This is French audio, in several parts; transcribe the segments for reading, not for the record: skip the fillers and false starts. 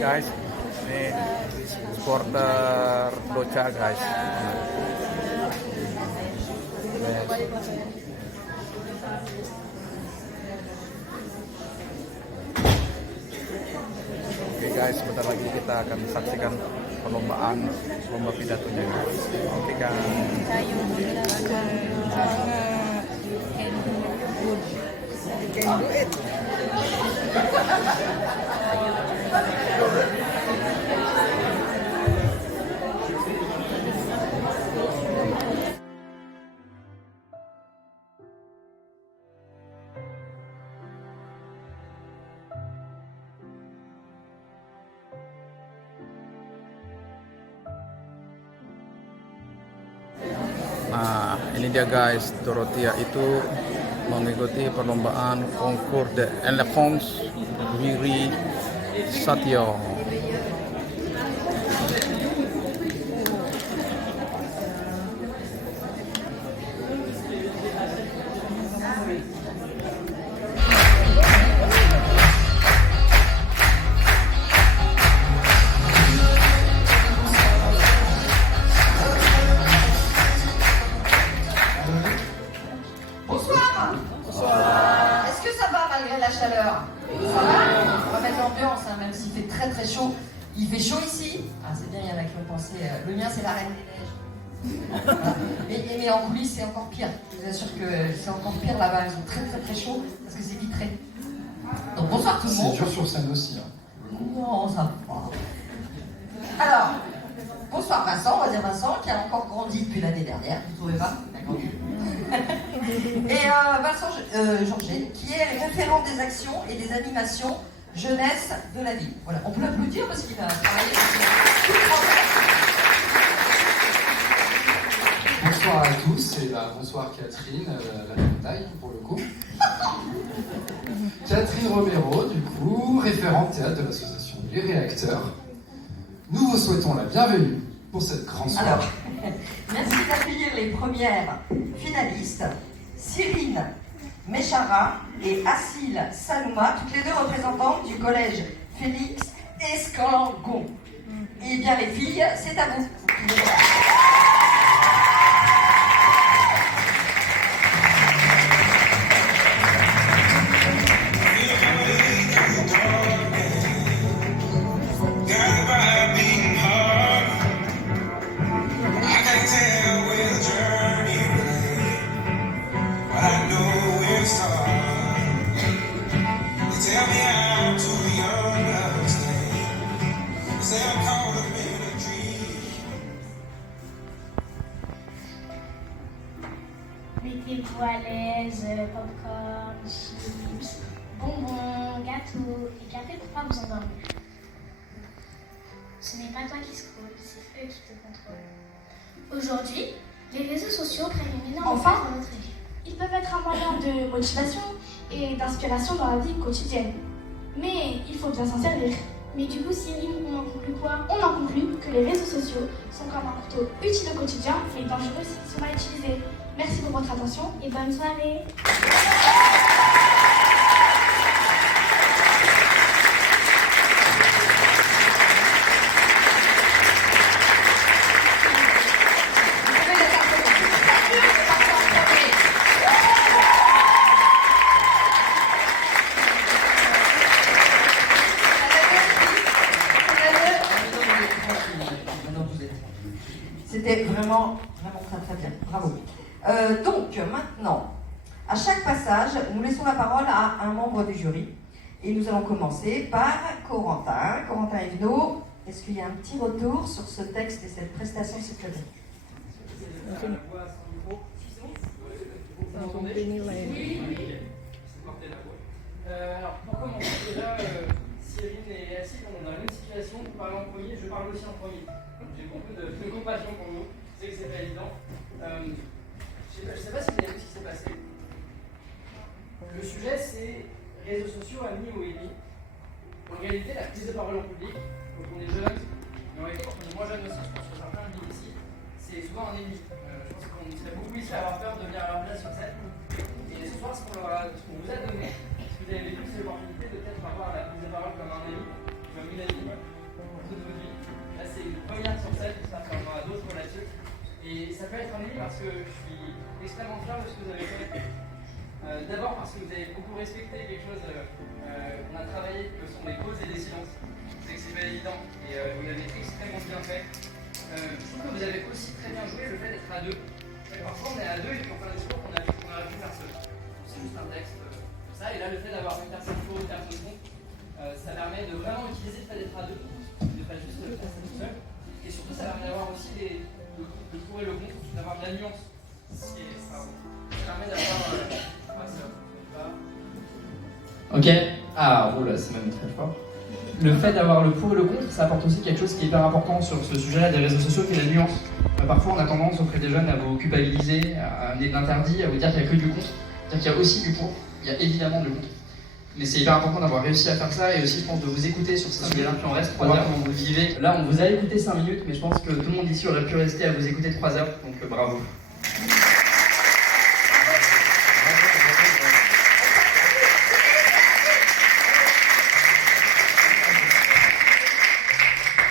guys. Ini supporter Doca guys. Oke guys, sebentar lagi kita akan saksikan lomba pidatonya guys. Oke guys. You can do it. Nah, ini dia guys, Dorothea itu mengikuti perlombaan Concours de Eloquence Wiri Satyo. Est-ce que ça va malgré la chaleur? Ça va? On va mettre l'ambiance, hein, même s'il fait très très chaud. Il fait chaud ici. Ah c'est bien, il y en a qui ont pensé. Le mien c'est la Reine des Neiges. Voilà. Mais en coulisses c'est encore pire. Je vous assure que c'est encore pire là-bas. Ils ont très très très chaud parce que c'est vitré. Donc bonsoir tout le monde. C'est dur sur scène aussi. Hein. Non, ça va. Alors, bonsoir Vincent, on va dire Vincent, qui a encore grandi depuis l'année dernière. Vous trouvez pas? Il a grandi. Et Vincent Georget, qui est référent des actions et des animations jeunesse de la ville. Voilà, on peut l'applaudir parce qu'il a travaillé tout le temps. Bonsoir à tous et bonsoir Catherine, la même taille pour le coup. Catherine Romero, du coup, référente théâtre de l'association Les Réacteurs. Nous vous souhaitons la bienvenue pour cette grande soirée. Alors, merci d'accueillir les premières finalistes, Cyrine Méchara et Assil Sanouma, toutes les deux représentantes du collège Félix Esclangon. Eh bien les filles, c'est à vous. Mettez-vous à l'aise, popcorn, chips, bonbons, gâteaux et café pour pas vous endormir. Ce n'est pas toi qui scrolle, c'est eux qui te contrôlent. Aujourd'hui, les réseaux sociaux prennent une énorme place dans notre vie. Ils peuvent être un moyen de motivation et d'inspiration dans la vie quotidienne. Mais il faut bien s'en servir. Mais du coup, Cyrine, on en conclut quoi? On en conclut que les réseaux sociaux sont comme un couteau utile au quotidien et dangereux s'ils sont mal utilisés. Merci pour votre attention et bonne soirée. C'était vraiment très très bien. Bravo. Donc maintenant, à chaque passage, nous laissons la parole à un membre du jury. Et nous allons commencer par Corentin. Corentin Evenot, est-ce qu'il y a un petit retour sur ce texte et cette prestation s'il te plaît? Alors pour commencer, déjà, Cyrine et Assil, on a la même situation. Vous parlez en premier, je parle aussi en premier. J'ai beaucoup de compassion pour vous. Je sais que c'est pas évident. Je ne sais pas si vous avez vu ce qui s'est passé. Le sujet, c'est réseaux sociaux, amis ou ennemis. En réalité, la prise de parole en public, quand on est jeune, mais en réalité, quand on est moins jeune aussi, je pense que certains le disent ici, c'est souvent un ennemi. Je pense qu'on serait beaucoup ici à avoir peur de venir à leur place sur scène. Et ce soir, ce qu'on vous a donné, ce que vous avez vécu, c'est l'opportunité de peut-être avoir la prise de parole comme un ami, même toute la vie, toute votre vie. Là, c'est une première sur scène, j'espère qu'il y en aura d'autres là-dessus. Et ça peut être un défi parce que je suis extrêmement fier de ce que vous avez fait. D'abord parce que vous avez beaucoup respecté quelque chose qu'on a travaillé, que sont les pauses et les silences. C'est que c'est pas évident et vous l'avez extrêmement bien fait. Je trouve que vous avez aussi très bien joué le fait d'être à deux. Parfois on est à deux et puis on fait un discours qu'on aurait pu faire seul. C'est juste un texte comme ça. Et là, le fait d'avoir une personne pour, une personne contre, ça permet de vraiment utiliser le fait d'être à deux, de pas juste le faire tout seul. Et surtout, ça permet d'avoir aussi le pour et le contre, d'avoir de la nuance. Ça permet d'avoir. Ok. Ah, oula, c'est même très fort. Le fait d'avoir le pour et le contre, ça apporte aussi quelque chose qui est hyper important sur ce sujet-là des réseaux sociaux, qui est la nuance. Parfois, on a tendance auprès des jeunes à vous culpabiliser, à amener de l'interdit, à vous dire qu'il n'y a que du contre. C'est-à-dire qu'il y a aussi du pour, il y a évidemment du contre. Mais c'est hyper important d'avoir réussi à faire ça et aussi, je pense, de vous écouter sur ces sujets-là. Puis on reste 3 heures, comment vous le vivez. Là, on vous a écouté 5 minutes, mais je pense que tout le monde ici aurait pu rester à vous écouter 3 heures, donc bravo.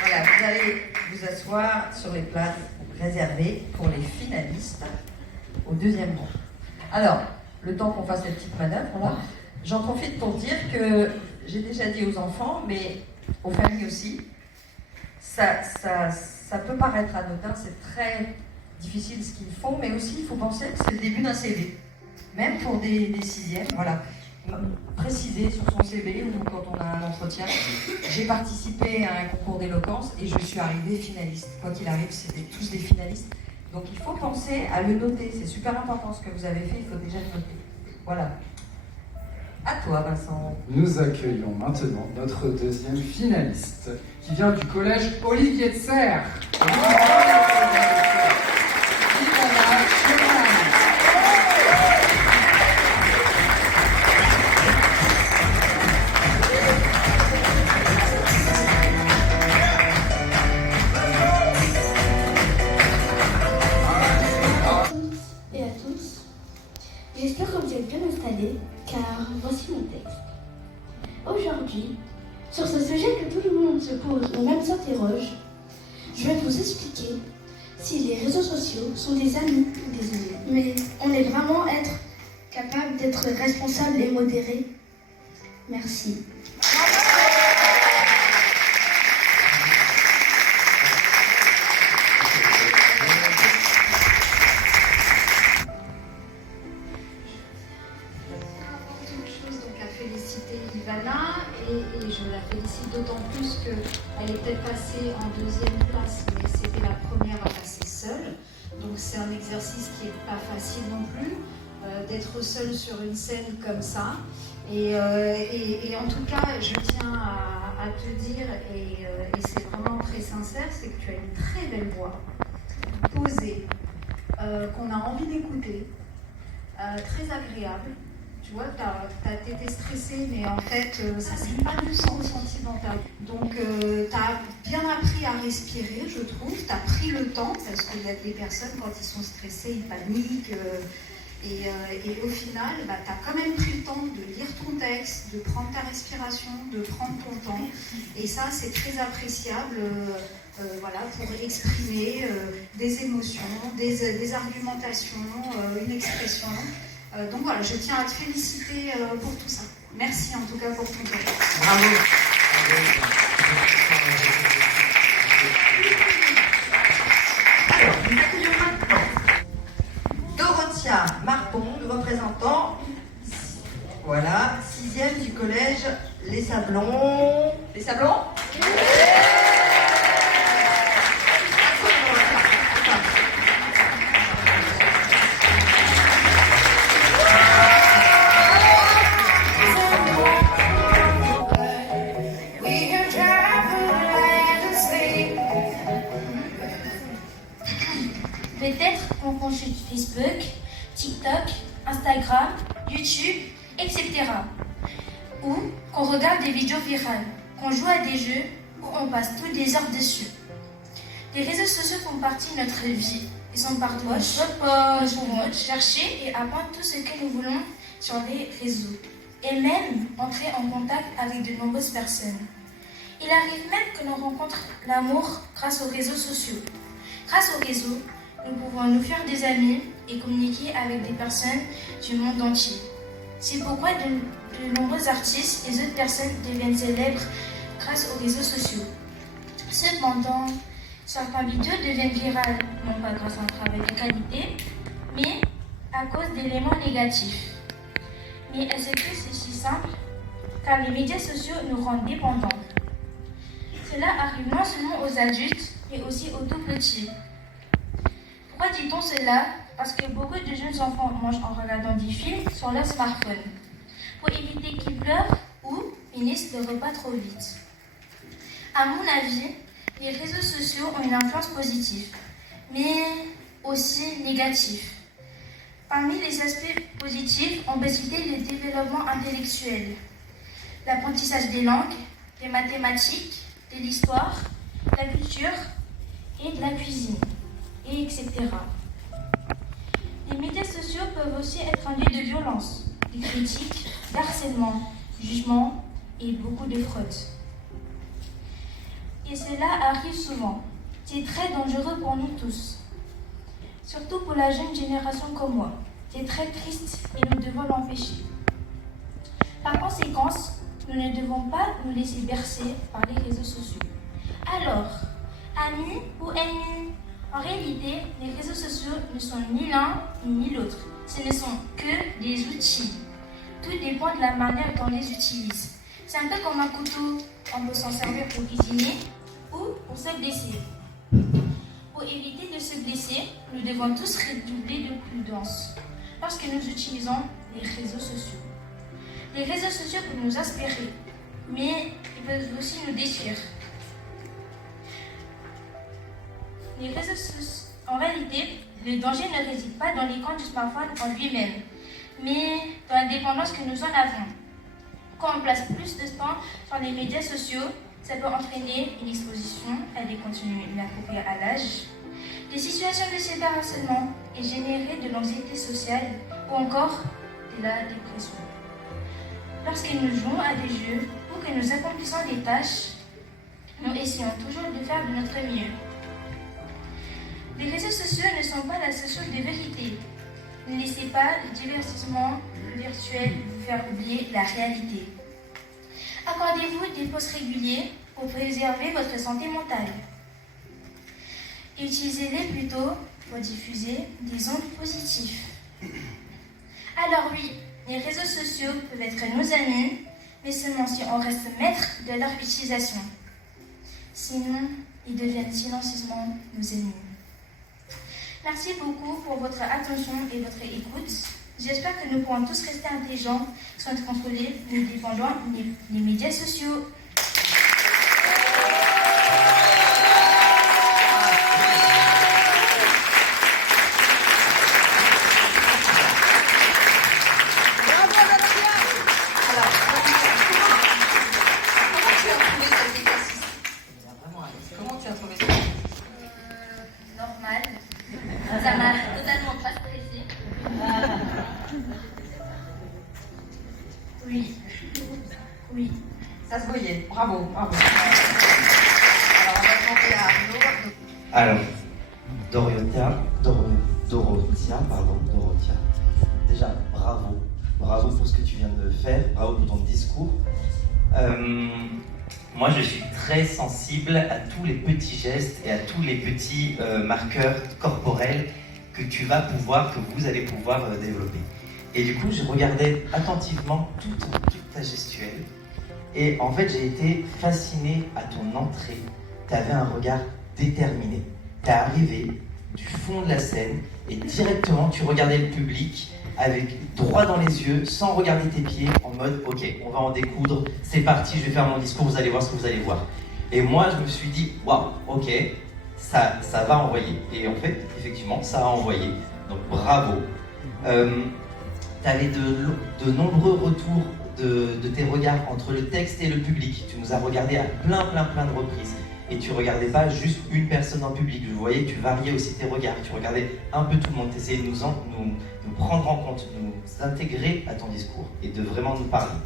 Voilà, vous allez vous asseoir sur les places réservées pour les finalistes au deuxième rang. Alors, le temps qu'on fasse cette petite manœuvre, là, j'en profite pour dire que j'ai déjà dit aux enfants, mais aux familles aussi, ça peut paraître anodin, c'est très difficile ce qu'ils font, mais aussi il faut penser que c'est le début d'un CV, même pour des sixièmes, voilà. Préciser sur son CV ou quand on a un entretien, j'ai participé à un concours d'éloquence et je suis arrivée finaliste. Quoi qu'il arrive, c'était tous des finalistes. Donc il faut penser à le noter, c'est super important ce que vous avez fait, il faut déjà le noter. Voilà. À toi, Vincent. Nous accueillons maintenant notre deuxième finaliste, qui vient du collège Olivier de Serres. Et à tous, j'espère que vous êtes bien installés, car voici mon texte. Aujourd'hui, sur ce sujet que tout le monde se pose ou même s'interroge, je vais vous expliquer si les réseaux sociaux sont des amis ou des ennemis. Mais on est vraiment être capable d'être responsable et modéré. Merci. Féliciter Ivana et je la félicite d'autant plus qu'elle est peut-être passée en deuxième place, mais c'était la première à passer seule. Donc c'est un exercice qui n'est pas facile non plus, d'être seule sur une scène comme ça. Et en tout cas, je tiens à te dire, et c'est vraiment très sincère, c'est que tu as une très belle voix, posée, qu'on a envie d'écouter, très agréable. Tu vois, t'étais stressée, mais en fait, ça c'est pas du sens sentimental. Donc, t'as bien appris à respirer, je trouve. T'as pris le temps, parce qu'il y a des personnes, quand ils sont stressés, ils paniquent. Et au final, t'as quand même pris le temps de lire ton texte, de prendre ta respiration, de prendre ton temps. Et ça, c'est très appréciable. Voilà, pour exprimer des émotions, des argumentations, une expression. Donc voilà, je tiens à te féliciter pour tout ça. Merci en tout cas pour ton temps. Bravo. Alors, nous accueillons maintenant Dorothia Marpon, représentant, voilà, 6e du collège Les Sablons. Les Sablons ? Peut-être qu'on consulte Facebook, TikTok, Instagram, YouTube, etc. Ou qu'on regarde des vidéos virales, qu'on joue à des jeux ou on passe toutes des heures dessus. Les réseaux sociaux font partie de notre vie. Ils sont partout. Nous pouvons chercher et apprendre tout ce que nous voulons sur les réseaux. Et même entrer en contact avec de nombreuses personnes. Il Il arrive même que l'on rencontre l'amour grâce aux réseaux sociaux. Grâce aux réseaux, nous pouvons nous faire des amis et communiquer avec des personnes du monde entier. C'est pourquoi de nombreux artistes et autres personnes deviennent célèbres grâce aux réseaux sociaux. Cependant, certaines vidéos deviennent virales, non pas grâce à un travail de qualité, mais à cause d'éléments négatifs. Mais est-ce que c'est si simple? Car les médias sociaux nous rendent dépendants. Cela arrive non seulement aux adultes, mais aussi aux tout petits. Pourquoi dit-on cela? Parce que beaucoup de jeunes enfants mangent en regardant des films sur leur smartphone, pour éviter qu'ils pleurent ou finissent le repas trop vite. À mon avis, les réseaux sociaux ont une influence positive, mais aussi négative. Parmi les aspects positifs, on peut citer le développement intellectuel, l'apprentissage des langues, des mathématiques, de l'histoire, de la culture et de la cuisine, et etc. Les médias sociaux peuvent aussi être un lieu de violence, de critiques, d'harcèlement, jugement et beaucoup de fraude. Et cela arrive souvent. C'est très dangereux pour nous tous. Surtout pour la jeune génération comme moi. C'est très triste et nous devons l'empêcher. Par conséquent, nous ne devons pas nous laisser bercer par les réseaux sociaux. Alors, amis ou ennemis? En réalité, les réseaux sociaux ne sont ni l'un ni l'autre. Ce ne sont que des outils. Tout dépend de la manière dont on les utilise. C'est un peu comme un couteau. On peut s'en servir pour cuisiner ou pour se blesser. Pour éviter de se blesser, nous devons tous redoubler de prudence lorsque nous utilisons les réseaux sociaux. Les réseaux sociaux peuvent nous inspirer, mais ils peuvent aussi nous détruire. Les réseaux sociaux, en réalité, le danger ne réside pas dans l'écran du smartphone en lui-même, mais dans la dépendance que nous en avons. Quand on place plus de temps sur les médias sociaux, ça peut entraîner une exposition à des contenus inappropriés à l'âge, des situations de cyberharcèlement et générer de l'anxiété sociale ou encore de la dépression. Lorsque nous jouons à des jeux ou que nous accomplissons des tâches, nous essayons toujours de faire de notre mieux. Les réseaux sociaux ne sont pas la seule chose de vérité. Ne laissez pas le divertissement virtuel vous faire oublier la réalité. Accordez-vous des pauses réguliers pour préserver votre santé mentale. Utilisez-les plutôt pour diffuser des ondes positives. Alors oui, les réseaux sociaux peuvent être nos amis, mais seulement si on reste maître de leur utilisation. Sinon, ils deviennent silencieusement nos ennemis. Merci beaucoup pour votre attention et votre écoute. J'espère que nous pourrons tous rester intelligents sans être contrôlés ni dépendants des médias sociaux. Bravo, Dorothea. Alors, comment tu as trouvé cet exercice? Comment tu as trouvé ça? Normal. Ça m'a totalement pas stressée. Oui. Oui. Ça se voyait. Bravo, bravo. Alors, on va demander à Arnaud. Alors, Dorothea. Déjà, bravo pour ce que tu viens de faire, bravo pour ton discours. Moi, je suis très sensible à tous les petits gestes et à tous les petits marqueurs corporels que vous allez pouvoir développer. Et du coup, je regardais attentivement toute ta gestuelle. Et en fait, j'ai été fasciné à ton entrée. Tu avais un regard déterminé. Tu es arrivé du fond de la scène et directement, tu regardais le public avec droit dans les yeux, sans regarder tes pieds, en mode « Ok, on va en découdre, c'est parti, je vais faire mon discours, vous allez voir ce que vous allez voir. » Et moi, je me suis dit « Waouh, ok, ça va envoyer. » Et en fait, effectivement, ça a envoyé. Donc bravo. Tu avais de nombreux retours de tes regards entre le texte et le public. Tu nous as regardé à plein de reprises. Et tu regardais pas juste une personne en public. Je voyais que tu variais aussi tes regards. Tu regardais un peu tout le monde. Tu essayais de nous prendre en compte, de nous intégrer à ton discours et de vraiment nous parler.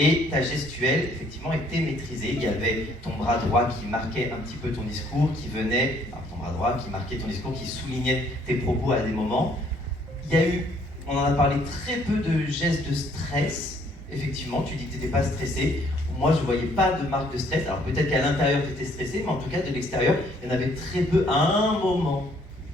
Et ta gestuelle, effectivement, était maîtrisée. Il y avait ton bras droit qui marquait un petit peu ton discours, qui venait, enfin, ton bras droit qui marquait ton discours, qui soulignait tes propos à des moments. Il y a eu, on en a parlé, très peu de gestes de stress. Effectivement, tu dis que tu n'étais pas stressé. Moi, je ne voyais pas de marque de stress. Alors peut-être qu'à l'intérieur, tu étais stressé, mais en tout cas, de l'extérieur, il y en avait très peu. À un moment,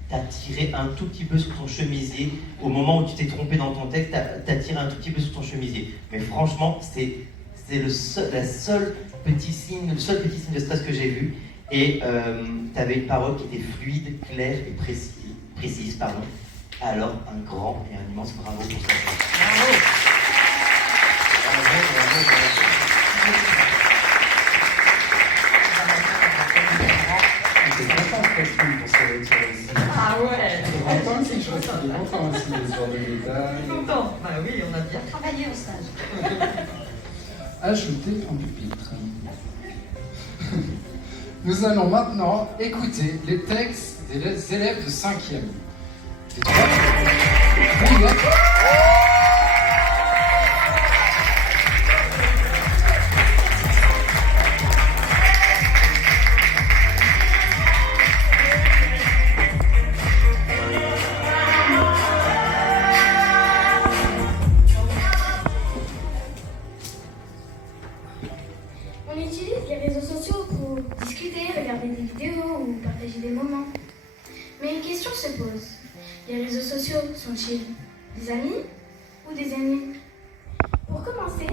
tu as tiré un tout petit peu sur ton chemisier. Au moment où tu t'es trompé dans ton texte, tu as tiré un tout petit peu sur ton chemisier. Mais franchement, c'est le seul petit signe de stress que j'ai vu. Et tu avais une parole qui était fluide, claire et précise. Alors, un grand et un immense bravo pour ça. Bravo. J'étais content de Catherine pour sa lecture ici. Ah ouais. Je suis content aussi, je pense qu'il est content aussi des genres de détails. Content. Bah oui, on a bien travaillé au stage. Ajouter en pupitre. Nous allons maintenant écouter les textes des élèves de 5e. On utilise les réseaux sociaux pour discuter, regarder des vidéos ou partager des moments. Mais une question se pose. Les réseaux sociaux sont-ils des amis ou des ennemis? Pour commencer,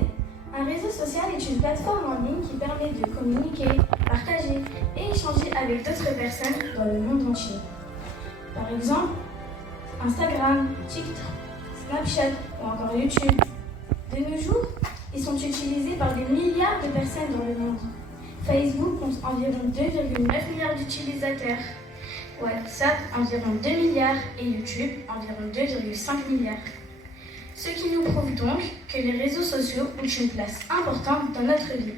un réseau social est une plateforme en ligne qui permet de communiquer, partager et échanger avec d'autres personnes dans le monde entier. Par exemple, Instagram, TikTok, Snapchat ou encore YouTube. De nos jours, ils sont utilisés par des milliards de personnes dans le monde. Facebook compte environ 2,9 milliards d'utilisateurs. WhatsApp environ 2 milliards et YouTube environ 2,5 milliards. Ce qui nous prouve donc que les réseaux sociaux ont une place importante dans notre vie.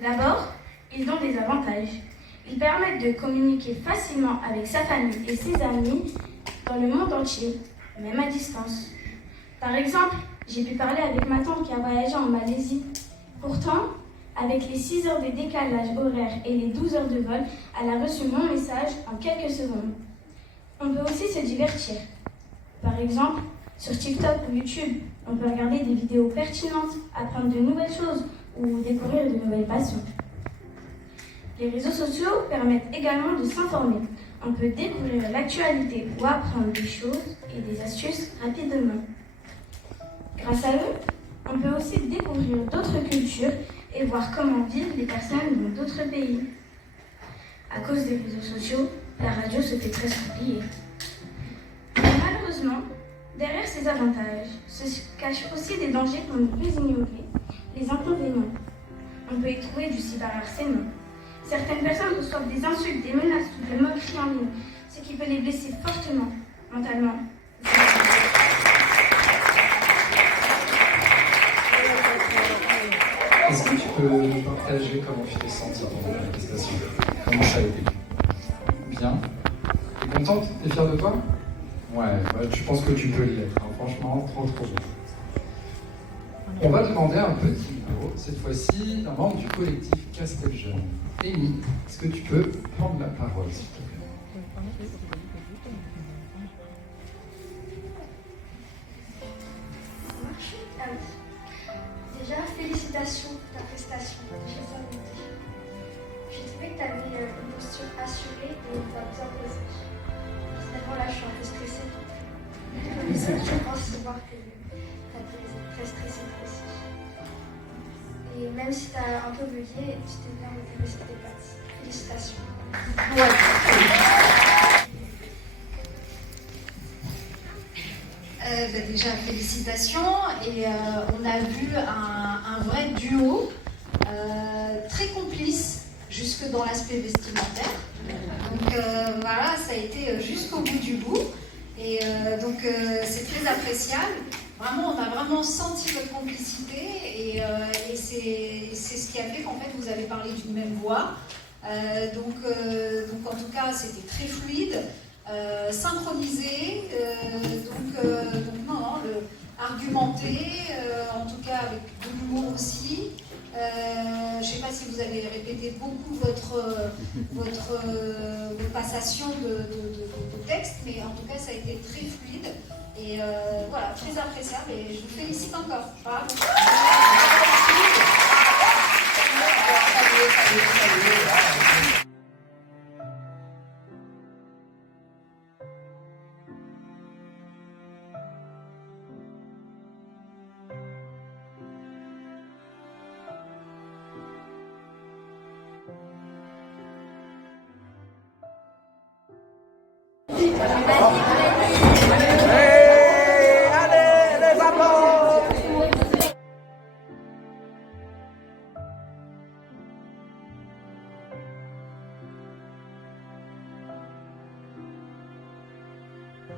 D'abord, ils ont des avantages. Ils permettent de communiquer facilement avec sa famille et ses amis dans le monde entier, même à distance. Par exemple, j'ai pu parler avec ma tante qui a voyagé en Malaisie. Pourtant, avec les 6 heures de décalage horaire et les 12 heures de vol, elle a reçu mon message en quelques secondes. On peut aussi se divertir. Par exemple, sur TikTok ou YouTube, on peut regarder des vidéos pertinentes, apprendre de nouvelles choses ou découvrir de nouvelles passions. Les réseaux sociaux permettent également de s'informer. On peut découvrir l'actualité ou apprendre des choses et des astuces rapidement. Grâce à eux, on peut aussi découvrir d'autres cultures et voir comment vivent les personnes dans d'autres pays. À cause des réseaux sociaux, la radio se fait très oublier. Mais malheureusement, derrière ces avantages se cachent aussi des dangers qu'on ne peut ignorer, les inconvénients. On peut y trouver du cyberharcèlement. Certaines personnes reçoivent des insultes, des menaces ou des moqueries en ligne, ce qui peut les blesser fortement, mentalement. Est-ce que tu peux nous partager comment tu t'es sentie pendant la manifestation? Comment ça a été? Bien. T'es contente? T'es fière de toi? Ouais, je pense que tu peux l'être. Hein. Franchement, trop bien. On va demander un petit micro, cette fois-ci, un membre du collectif Casteljeune. Amy, est-ce que tu peux prendre la parole, s'il te plaît? Déjà, félicitations pour ta prestation. J'ai trouvé que tu avais une posture assurée et une voix bien posée. Finalement, là, je suis un peu stressée. Je pense voir que tu as été très stressée toi aussi. Et même si tu as un peu bugué, tu t'es bien intéressée tes places. Félicitations. Déjà, félicitations. Et on a vu un vrai duo très complice jusque dans l'aspect vestimentaire. Donc voilà, ça a été jusqu'au bout du bout. Et donc c'est très appréciable. Vraiment, on a vraiment senti votre complicité et c'est ce qui a fait qu'en fait vous avez parlé d'une même voix. Donc en tout cas, c'était très fluide. Synchronisé, donc non, argumenté, en tout cas avec de l'humour aussi. Je ne sais pas si vous avez répété beaucoup vos passations de texte, mais en tout cas ça a été très fluide et voilà, très appréciable et je vous félicite encore. Bravo. Allez, les applaudissements.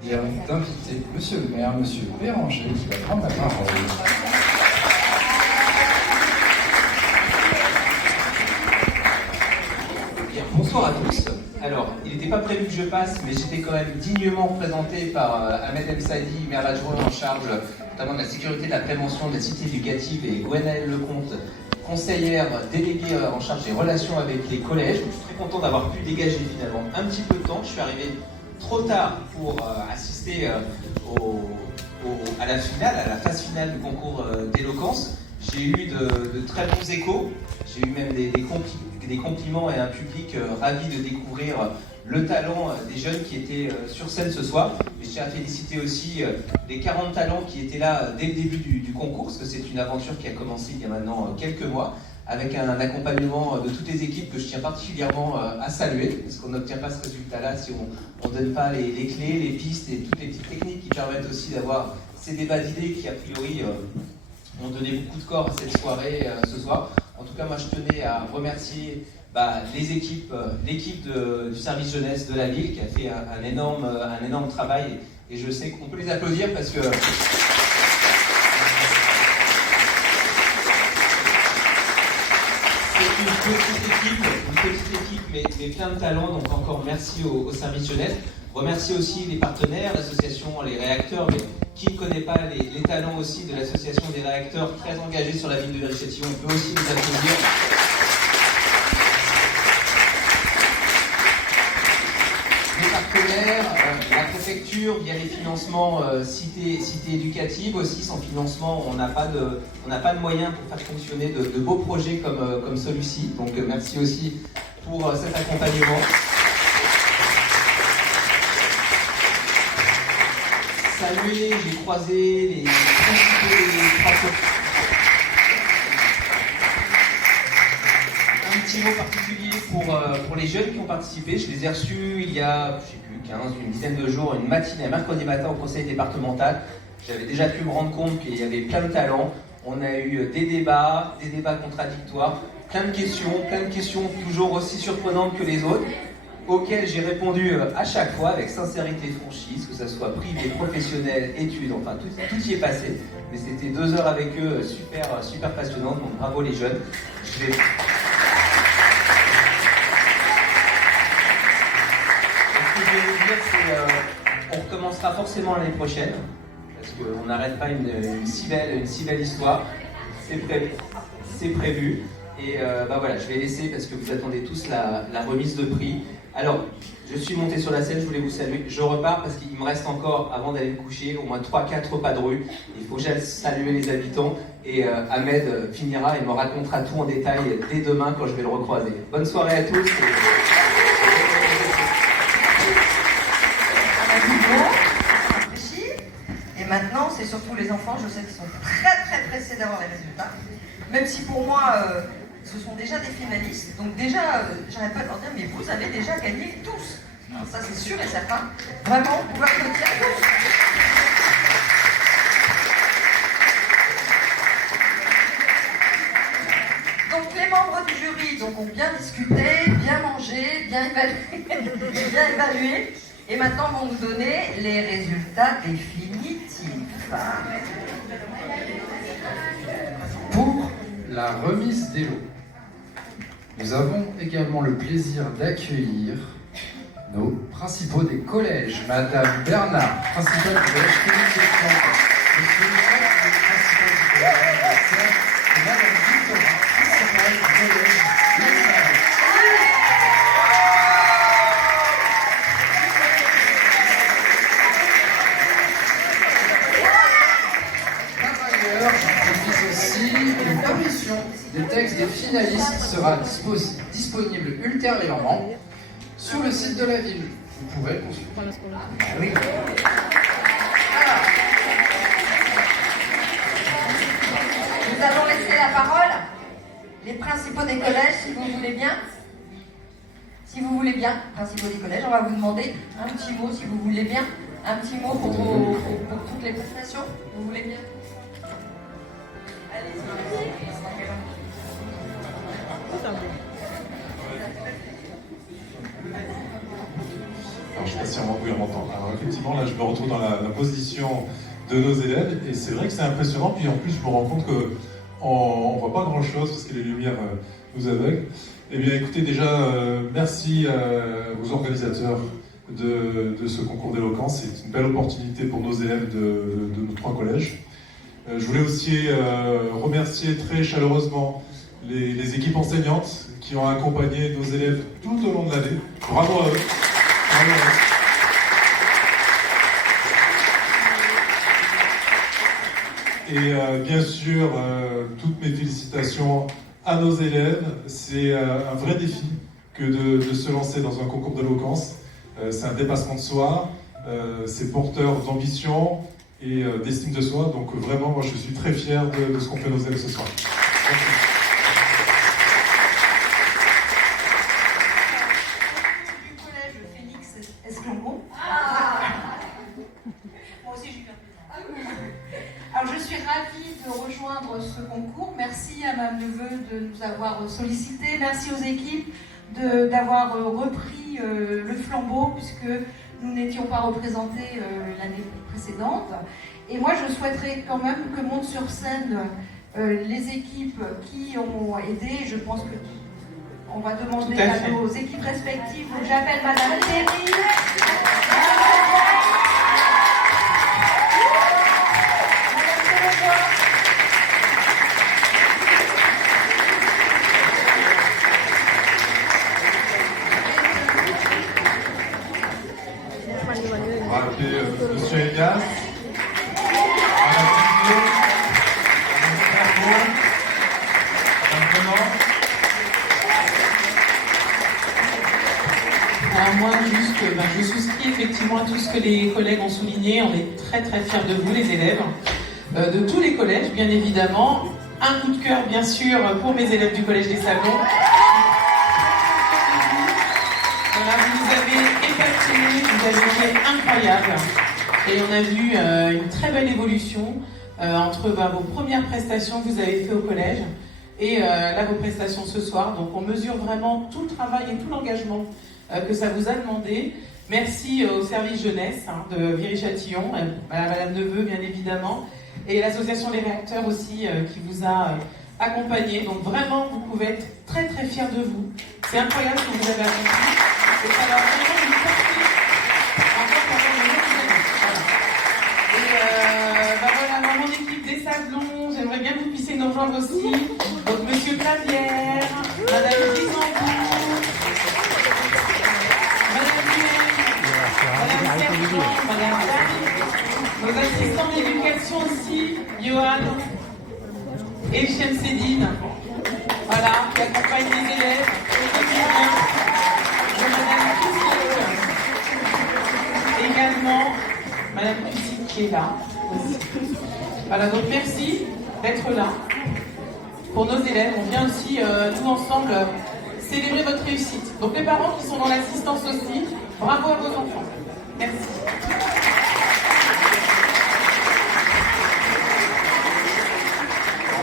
Et avant d'inviter Monsieur le maire, Monsieur Béranger, qui va prendre la parole. Bien, bonsoir à tous. Alors, il n'était pas prévu que je passe, mais j'étais quand même dignement représenté par Ahmed El Sadi, maire adjoint en charge notamment de la sécurité, de la prévention, de la cité éducative, et Gwenaëlle Lecomte, conseillère déléguée en charge des relations avec les collèges. Je suis très content d'avoir pu dégager finalement un petit peu de temps. Je suis arrivé trop tard pour assister à la finale, à la phase finale du concours d'éloquence. J'ai eu de très bons échos, j'ai eu même des compliments et un public ravi de découvrir le talent des jeunes qui étaient sur scène ce soir. Et je tiens à féliciter aussi les 40 talents qui étaient là dès le début du concours, parce que c'est une aventure qui a commencé il y a maintenant quelques mois, avec un accompagnement de toutes les équipes que je tiens particulièrement à saluer, parce qu'on n'obtient pas ce résultat-là si on ne donne pas les clés, les pistes et toutes les petites techniques qui permettent aussi d'avoir ces débats d'idées qui, a priori, ont donné beaucoup de corps à cette soirée ce soir. En tout cas, moi, je tenais à remercier les équipes, l'équipe du service jeunesse de la ville qui a fait un énorme travail, et je sais qu'on peut les applaudir parce que c'est une petite équipe, mais plein de talents, donc encore merci au service jeunesse. Remercier aussi les partenaires, l'association Les Réacteurs, mais qui ne connaît pas les talents aussi de l'association des réacteurs, très engagés sur la ville de Viry-Châtillon, on peut aussi les applaudir. Les partenaires, la préfecture, via les financements cité éducative aussi. Sans financement, on n'a pas de moyens pour faire fonctionner de beaux projets comme celui-ci. Donc merci aussi pour cet accompagnement. Saluer, j'ai croisé les principaux un petit mot particulier pour les jeunes qui ont participé. Je les ai reçus il y a, je sais plus, une dizaine de jours, une matinée, un mercredi matin au conseil départemental. J'avais déjà pu me rendre compte qu'il y avait plein de talents. On a eu des débats contradictoires, plein de questions toujours aussi surprenantes que les autres, auxquelles j'ai répondu à chaque fois avec sincérité et franchise, que ce soit privé, professionnel, études, enfin tout y est passé. Mais c'était 2 heures avec eux super passionnantes, donc bravo les jeunes. Ce que je vais vous dire, c'est qu'on recommencera forcément l'année prochaine, parce qu'on n'arrête pas une si belle histoire. C'est prévu. Et voilà, je vais laisser, parce que vous attendez tous la remise de prix. Alors, je suis monté sur la scène, je voulais vous saluer. Je repars parce qu'il me reste encore, avant d'aller me coucher, au moins 3-4 repas de rue. Il faut que j'aille saluer les habitants. Et Ahmed finira et me racontera tout en détail dès demain quand je vais le recroiser. Bonne soirée à tous. Et maintenant, c'est surtout les enfants, je sais qu'ils sont très pressés d'avoir les résultats. Même si pour moi, ce sont déjà des finalistes. Donc déjà, j'arrête pas de leur dire, mais vous avez déjà gagné tous. Alors ça, c'est sûr et certain. Vraiment, vous pouvez applaudir tous. Donc les membres du jury ont bien discuté, bien mangé, bien évalué. Et maintenant, vont nous donner les résultats définitifs. Pour la remise des lots, nous avons également le plaisir d'accueillir nos principaux des collèges. Madame Bernard, principale du collège Félix Leclerc. Monsieur sera disponible ultérieurement sur le site de la ville. Vous pourrez le consulter. Oui. Alors, nous allons laisser la parole les principaux des collèges, si vous voulez bien. Si vous voulez bien, principaux des collèges, on va vous demander un petit mot, si vous voulez bien, un petit mot pour toutes les prestations. Vous voulez bien? Allez-y. Alors, je ne sais pas si on m'entend. Alors, effectivement, là, je me retrouve dans la position de nos élèves et c'est vrai que c'est impressionnant. Puis en plus, je me rends compte qu'on ne voit pas grand-chose parce que les lumières nous aveuglent. Eh bien, écoutez, déjà, merci aux organisateurs de ce concours d'éloquence. C'est une belle opportunité pour nos élèves de nos 3 collèges. Je voulais aussi remercier très chaleureusement les équipes enseignantes qui ont accompagné nos élèves tout au long de l'année. Bravo à eux. Bravo à eux. Et bien sûr, toutes mes félicitations à nos élèves. C'est un vrai défi que de se lancer dans un concours d'éloquence. C'est un dépassement de soi, c'est porteur d'ambition et d'estime de soi. Donc vraiment, moi je suis très fier de ce qu'ont fait nos élèves ce soir. Merci. Du collège Félix Esclambon. Moi aussi j'ai eu un plaisir. Alors je suis ravie de rejoindre ce concours. Merci à ma neveu de nous avoir sollicités. Merci aux équipes d'avoir repris le flambeau puisque nous n'étions pas représentés l'année précédente. Et moi je souhaiterais quand même que montent sur scène les équipes qui ont aidé. Je pense que on va demander à nos équipes respectives. Donc j'appelle Madame Terry. On va appeler Monsieur Elias, Madame Tivier, Madame Ferro, Madame Clément. Alors moi, juste, je souscris effectivement à tout ce que les collègues ont souligné. On est très très fiers de vous, les élèves, de tous les collèges, bien évidemment. Un coup de cœur, bien sûr, pour mes élèves du Collège des Sablons. Voilà, vous nous avez épatés, vous avez été incroyables. Et on a vu une très belle évolution entre vos premières prestations que vous avez faites au collège et là, vos prestations ce soir. Donc on mesure vraiment tout le travail et tout l'engagement que ça vous a demandé. Merci au service jeunesse de Viry-Châtillon, à Madame Neveu bien évidemment, et l'association Les Réacteurs aussi qui vous a accompagné. Donc vraiment, vous pouvez être très très fiers de vous. C'est incroyable ce que vous avez accompli. Et ça va vraiment vous porter encore pendant de longues années. Voilà. Et voilà, dans mon équipe des Sablons, j'aimerais bien que vous puissiez nous rejoindre aussi. Donc Monsieur Clavière, Madame Grisambou, Madame Pierre, Madame Sergent, Madame David, nos assistants d'éducation aussi, Johan et Chemsedine, voilà, qui accompagnent les élèves au quotidien. De Madame Cusic, également Madame Cusic qui est là aussi. Voilà, donc merci d'être là pour nos élèves. On vient aussi, nous ensemble, célébrer votre réussite. Donc les parents qui sont dans l'assistance aussi, bravo à vos enfants. Merci.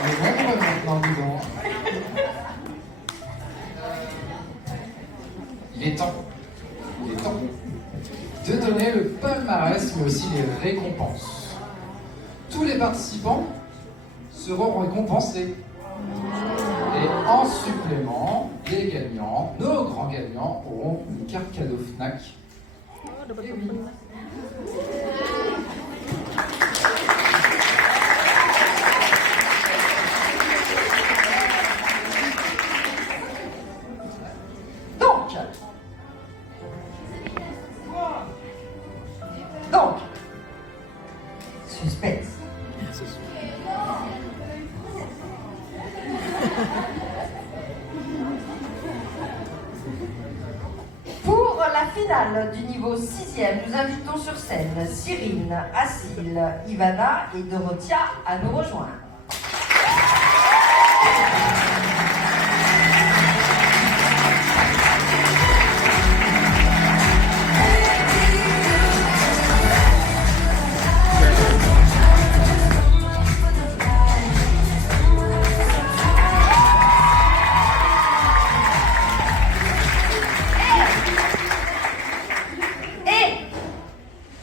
On est nombreux maintenant dedans. Il est temps de donner le palmarès, mais aussi les récompenses. Tous les participants seront récompensés. Et en supplément, les gagnants, nos grands gagnants, auront une carte cadeau Fnac. Et oui. Donc, suspense. finale du niveau 6e, nous invitons sur scène Cyrine, Assil, Ivana et Dorothia à nous rejoindre.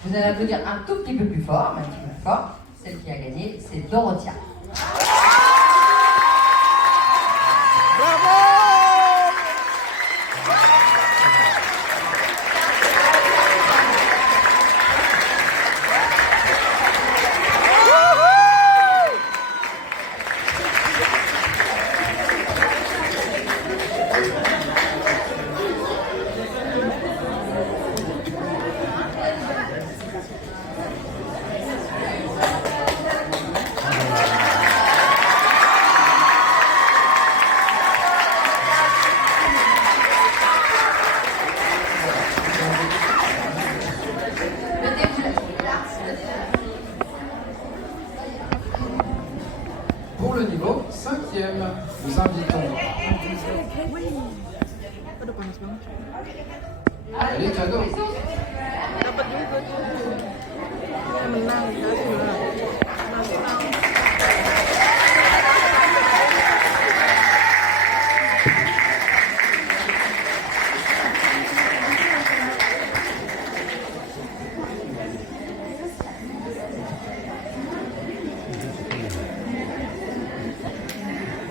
Vous allez applaudir un tout petit peu plus fort, un petit peu plus fort. Celle qui a gagné, c'est Dorothia. Pour le niveau 5e, nous invitons les cadeaux.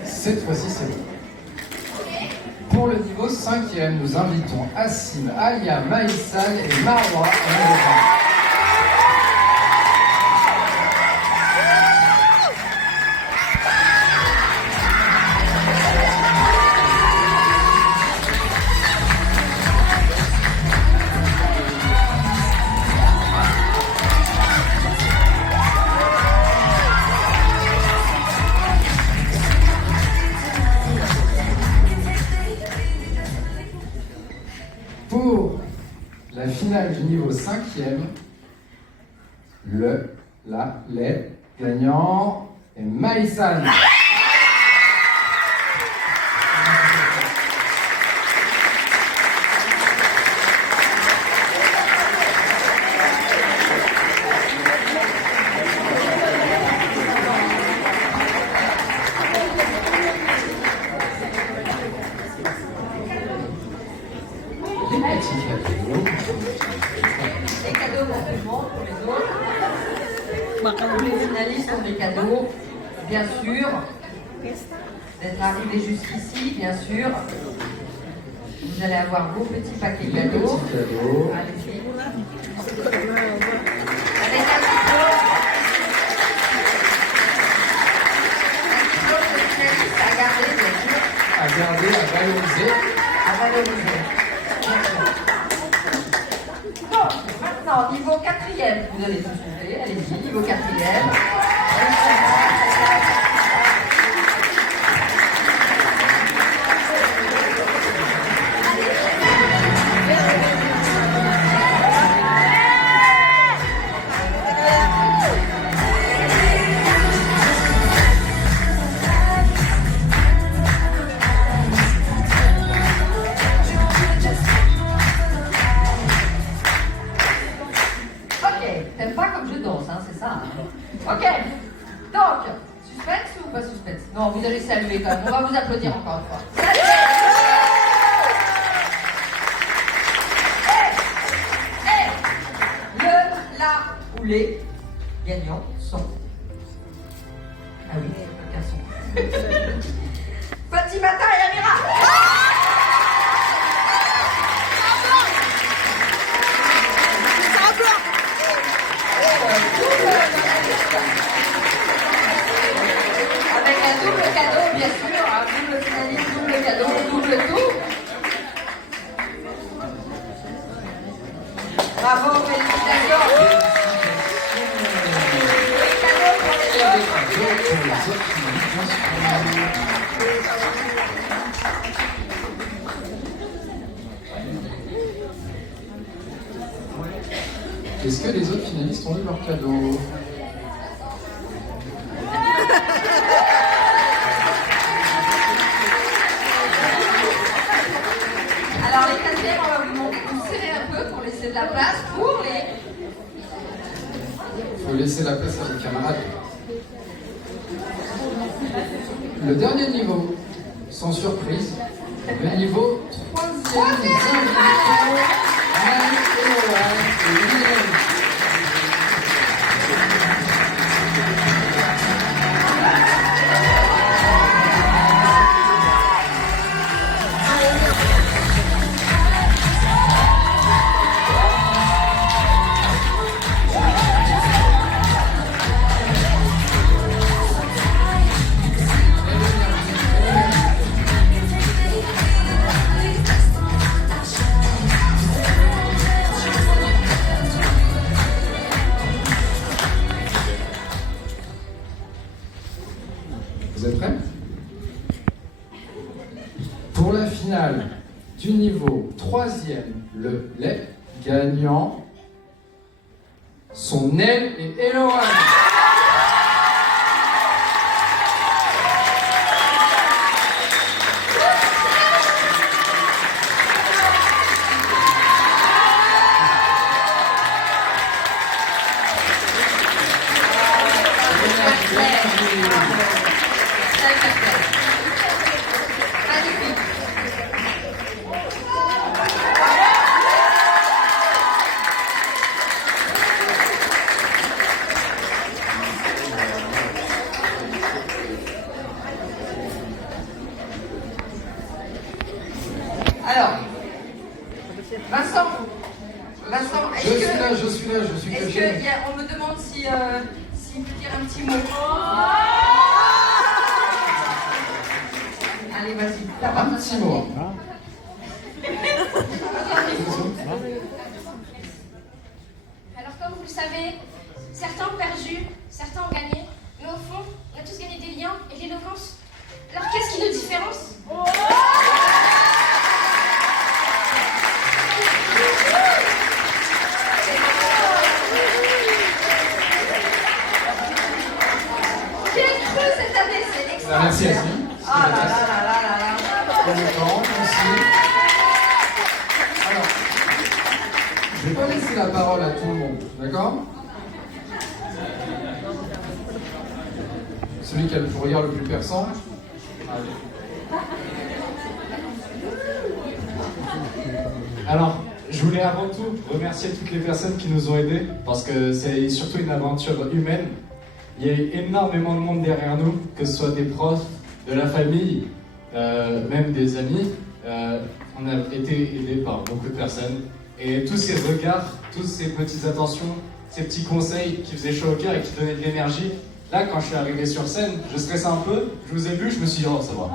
Cette fois-ci, c'est bon. Pour le niveau 5e, nous invitons Assim, Alia, Maïsal et Marwa à nous rejoindre. Pour la finale du niveau 5e, les gagnants est Maïsal. Les cadeaux pour tout le monde, pour les autres. Les finalistes ont des cadeaux, bien sûr. D'être arrivés jusqu'ici, bien sûr. Vous allez avoir vos petits paquets cadeaux. Allez-y. Avec un diplôme. Un diplôme de finaliste à garder, bien sûr. À garder, à valoriser. À valoriser. Bien sûr. Donc, maintenant, niveau 4e, vous allez tous monter, allez-y, niveau 4e. T'aimes pas comme je danse, hein, c'est ça, hein. Ok, donc, suspense ou pas suspense? Non, vous allez saluer quand même, on va vous applaudir encore une fois. Salut. Le, la ou les gagnants sont... Ah oui, aucun son. Fatimata et Amira. Avec un double cadeau, bien sûr, un double finaliste, double cadeau, double tout. Bravo, félicitations. Est-ce que les autres finalistes ont eu leur cadeau? Alors les quatrièmes, on va vous serrer un peu pour laisser de la place pour les... Il faut laisser la place à vos camarades. Le dernier niveau, sans surprise, le niveau 3e des invités, Anne, Eloane et Liliane. Vous êtes prêts? Pour la finale du niveau 3e, les gagnants sont Nel et Eloane. Alors, Vincent, est-ce que... Je suis là, je suis Est-ce caché. qu'on me demande s'il peut dire un petit mot? Allez, vas-y. Un petit mot. Alors comme vous le savez, certains ont perdu, certains ont gagné, mais au fond, on a tous gagné des liens et de l'éloquence. Alors qu'est-ce qui nous différencie? J'ai cru cette année, c'est extraordinaire. Merci Yacine. Ah là là là là là là. Pour le temps, merci. Alors, je vais pas laisser la parole à tout le monde, d'accord? Celui qui a le sourire le plus perçant. Alors, je voulais avant tout remercier toutes les personnes qui nous ont aidés, parce que c'est surtout une aventure humaine. Il y a eu énormément de monde derrière nous, que ce soit des profs, de la famille, même des amis. On a été aidés par beaucoup de personnes. Et tous ces regards, toutes ces petites attentions, ces petits conseils qui faisaient chaud au cœur et qui donnaient de l'énergie. Là, quand je suis arrivé sur scène, je stressais un peu, je vous ai vu, je me suis dit, oh, ça va.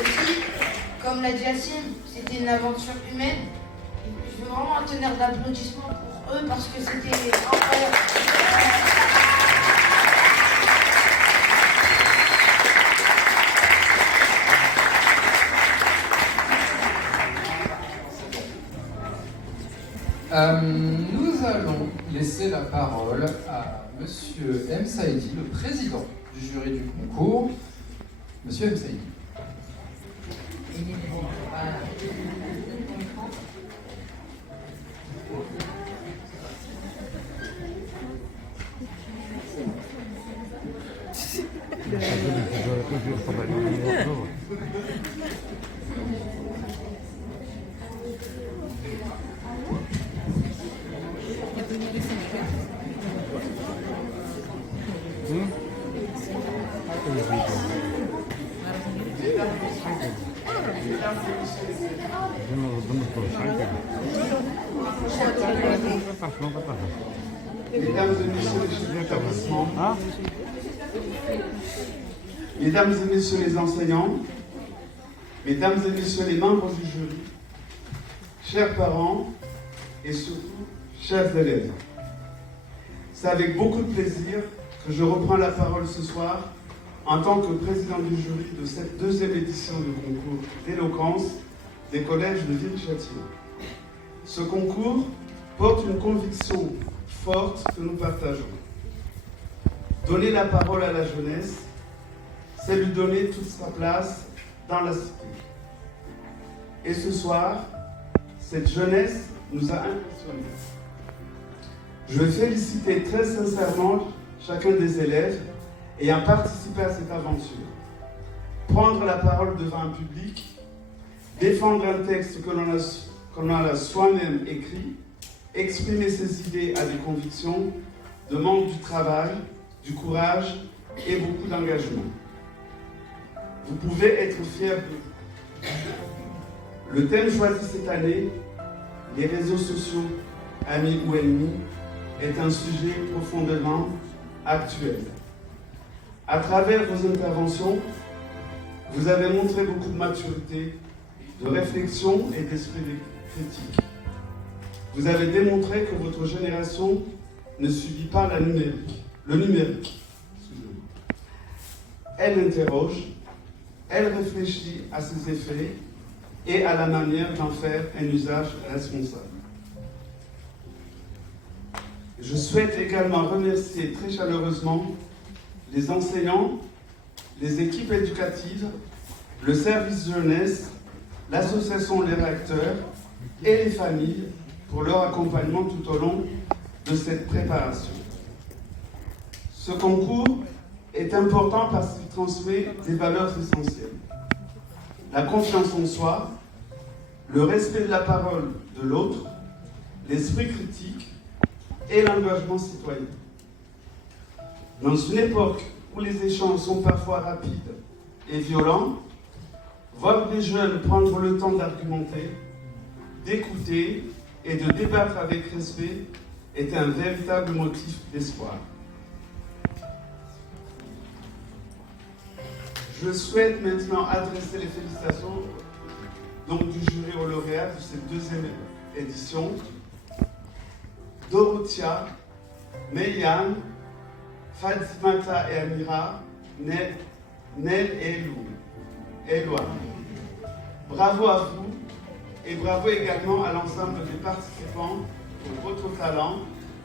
Aussi, comme l'a dit Yacine, c'était une aventure humaine. Je veux vraiment un tonnerre d'applaudissements pour eux parce que c'était incroyable. Nous allons laisser la parole à Monsieur M. Saïdi, le président du jury du concours. Monsieur M. Saïdi. Mesdames et messieurs les chefs d'établissement, mesdames et messieurs les enseignants, mesdames et messieurs les membres du jury, chers parents et surtout chers élèves, c'est avec beaucoup de plaisir que je reprends la parole ce soir en tant que président du jury de cette deuxième édition du concours d'éloquence des collèges de Viry-Châtillon. Ce concours porte une conviction forte que nous partageons. Donner la parole à la jeunesse, c'est lui donner toute sa place dans la cité. Et ce soir, cette jeunesse nous a impressionnés. Je veux féliciter très sincèrement chacun des élèves ayant participé à cette aventure. Prendre la parole devant un public, défendre un texte que l'on a soi-même écrit, exprimer ses idées à des convictions, demande du travail, du courage et beaucoup d'engagement. Vous pouvez être fiers de vous. Le thème choisi cette année, les réseaux sociaux, amis ou ennemis, est un sujet profondément actuel. À travers vos interventions, vous avez montré beaucoup de maturité, de réflexion et d'esprit critique. Vous avez démontré que votre génération ne subit pas le numérique. Elle interroge, elle réfléchit à ses effets et à la manière d'en faire un usage responsable. Je souhaite également remercier très chaleureusement les enseignants, les équipes éducatives, le service jeunesse, l'association Les Réacteurs et les familles pour leur accompagnement tout au long de cette préparation. Ce concours est important parce qu'il transmet des valeurs essentielles. La confiance en soi, le respect de la parole de l'autre, l'esprit critique et l'engagement citoyen. Dans une époque où les échanges sont parfois rapides et violents, voir des jeunes prendre le temps d'argumenter, d'écouter et de débattre avec respect est un véritable motif d'espoir. Je souhaite maintenant adresser les félicitations du jury aux lauréats de cette deuxième édition. Dorothia, Meyane, Fatimata et Amira, Nel et Eloi. Bravo à vous et bravo également à l'ensemble des participants pour votre talent,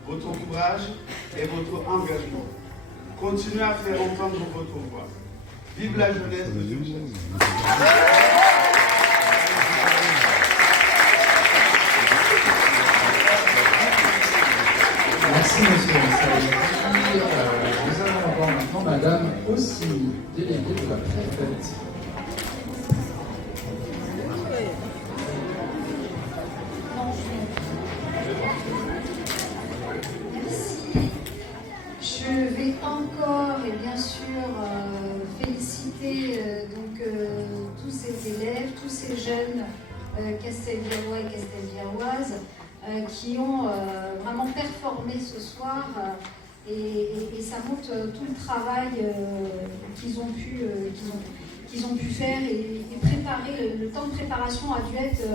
votre courage et votre engagement. Continuez à faire entendre votre voix. Vive la jeunesse de Viry-Châtillon. Merci monsieur Ansel. Nous allons avoir maintenant madame aussi, déléguée de la préfète. Je vais encore et bien sûr féliciter tous ces élèves, tous ces jeunes Castelvirois et Castelviroises qui ont vraiment performé ce soir et ça montre tout le travail qu'ils ont pu faire et préparer. Le temps de préparation a dû être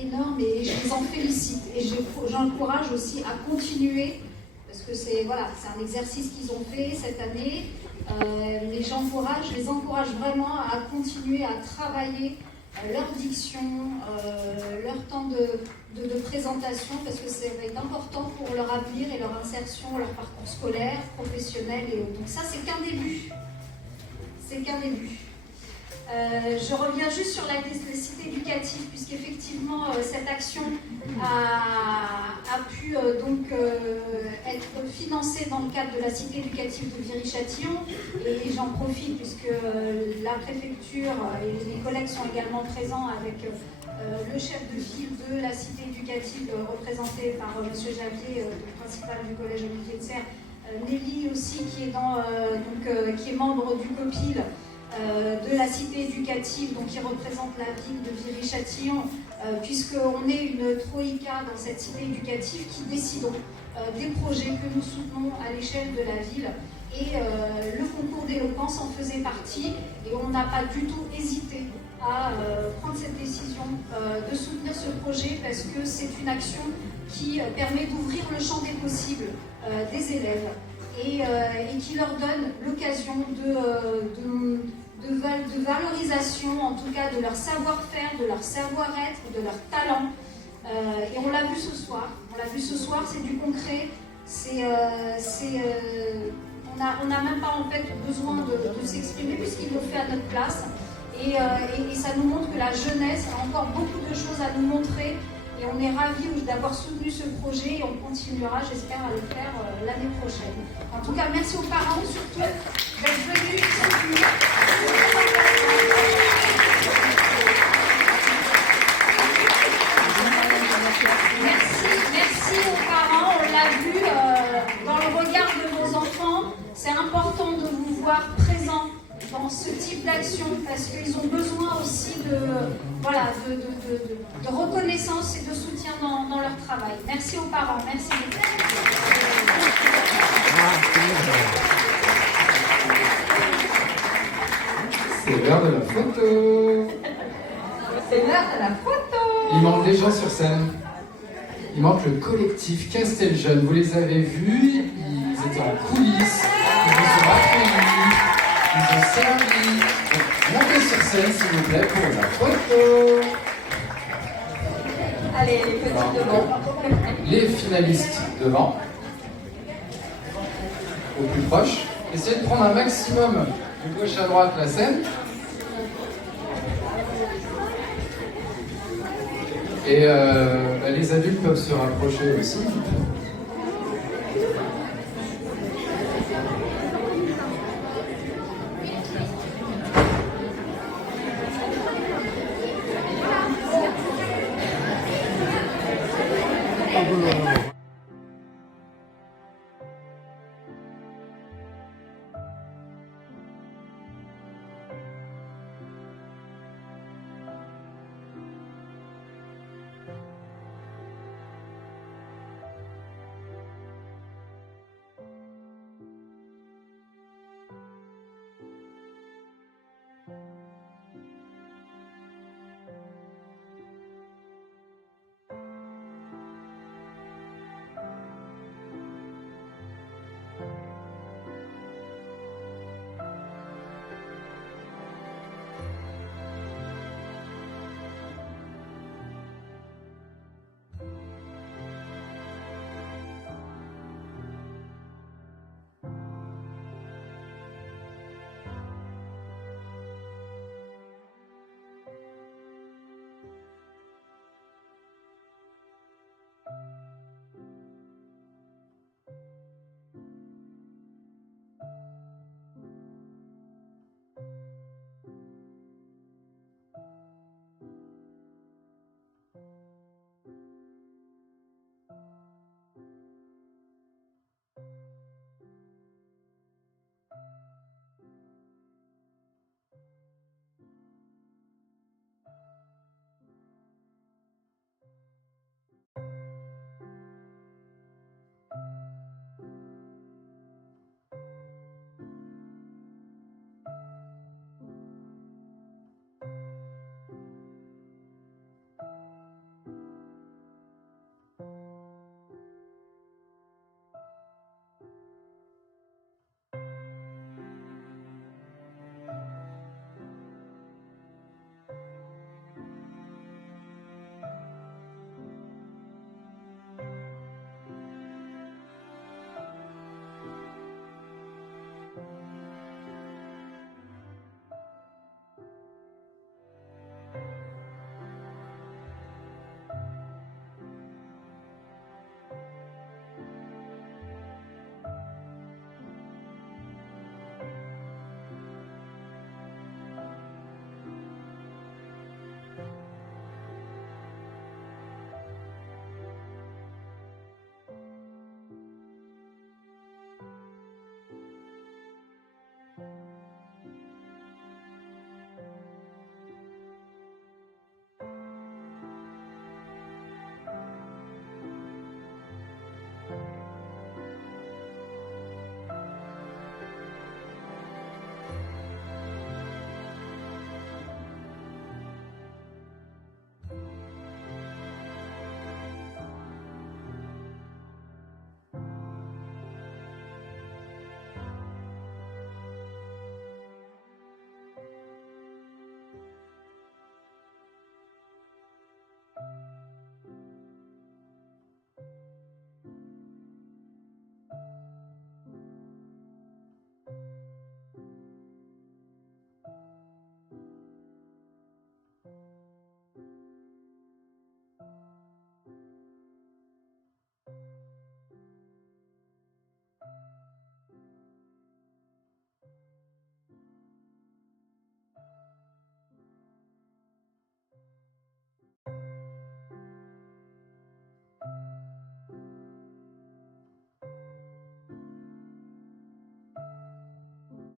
énorme et je les en félicite et j'encourage aussi à continuer parce que c'est un exercice qu'ils ont fait cette année. Je les encourage vraiment à continuer à travailler leur diction, leur temps de présentation, parce que ça va être important pour leur avenir et leur insertion, leur parcours scolaire, professionnel et autres. Donc ça, c'est qu'un début. C'est qu'un début. Je reviens juste sur la cité éducative, puisqu'effectivement, cette action a pu être financée dans le cadre de la cité éducative de Viry-Châtillon. Et j'en profite, puisque la préfecture et les collègues sont également présents avec le chef de file de la cité éducative, représenté par M. Javier, le principal du collège Olivier de Serres, Nelly aussi, qui est membre du COPIL, de la cité éducative, qui représente la ville de Viry-Châtillon, puisqu'on est une troïka dans cette cité éducative qui décidons des projets que nous soutenons à l'échelle de la ville. Et le concours d'éloquence en faisait partie, et on n'a pas du tout hésité à prendre cette décision de soutenir ce projet, parce que c'est une action qui permet d'ouvrir le champ des possibles des élèves. et qui leur donne l'occasion de valorisation, en tout cas de leur savoir-faire, de leur savoir-être, de leur talent. Et on l'a vu ce soir. C'est du concret. On n'a même pas en fait besoin de s'exprimer puisqu'ils l'ont fait à notre place. Et ça nous montre que la jeunesse a encore beaucoup de choses à nous montrer. Et on est ravis d'avoir soutenu ce projet et on continuera, j'espère, à le faire l'année prochaine. En tout cas, merci aux parents surtout d'être venus soutenir. Merci aux parents, on l'a vu dans le regard de vos enfants. C'est important de vous voir présents dans ce type d'action parce qu'ils ont besoin aussi de reconnaissance et de soutien dans leur travail. Merci aux parents, merci beaucoup. C'est l'heure de la photo. C'est l'heure de la photo. Il manque des gens sur scène. Il manque le collectif Casteljeune. Vous les avez vus, ils étaient en coulisses, ils vous ont accueillis, ils ont servi. Donc, montez sur scène s'il vous plaît pour la photo. Allez, les petits devant. Les finalistes devant, au plus proche. Essayez de prendre un maximum de gauche à droite la scène. Et les adultes peuvent se rapprocher aussi.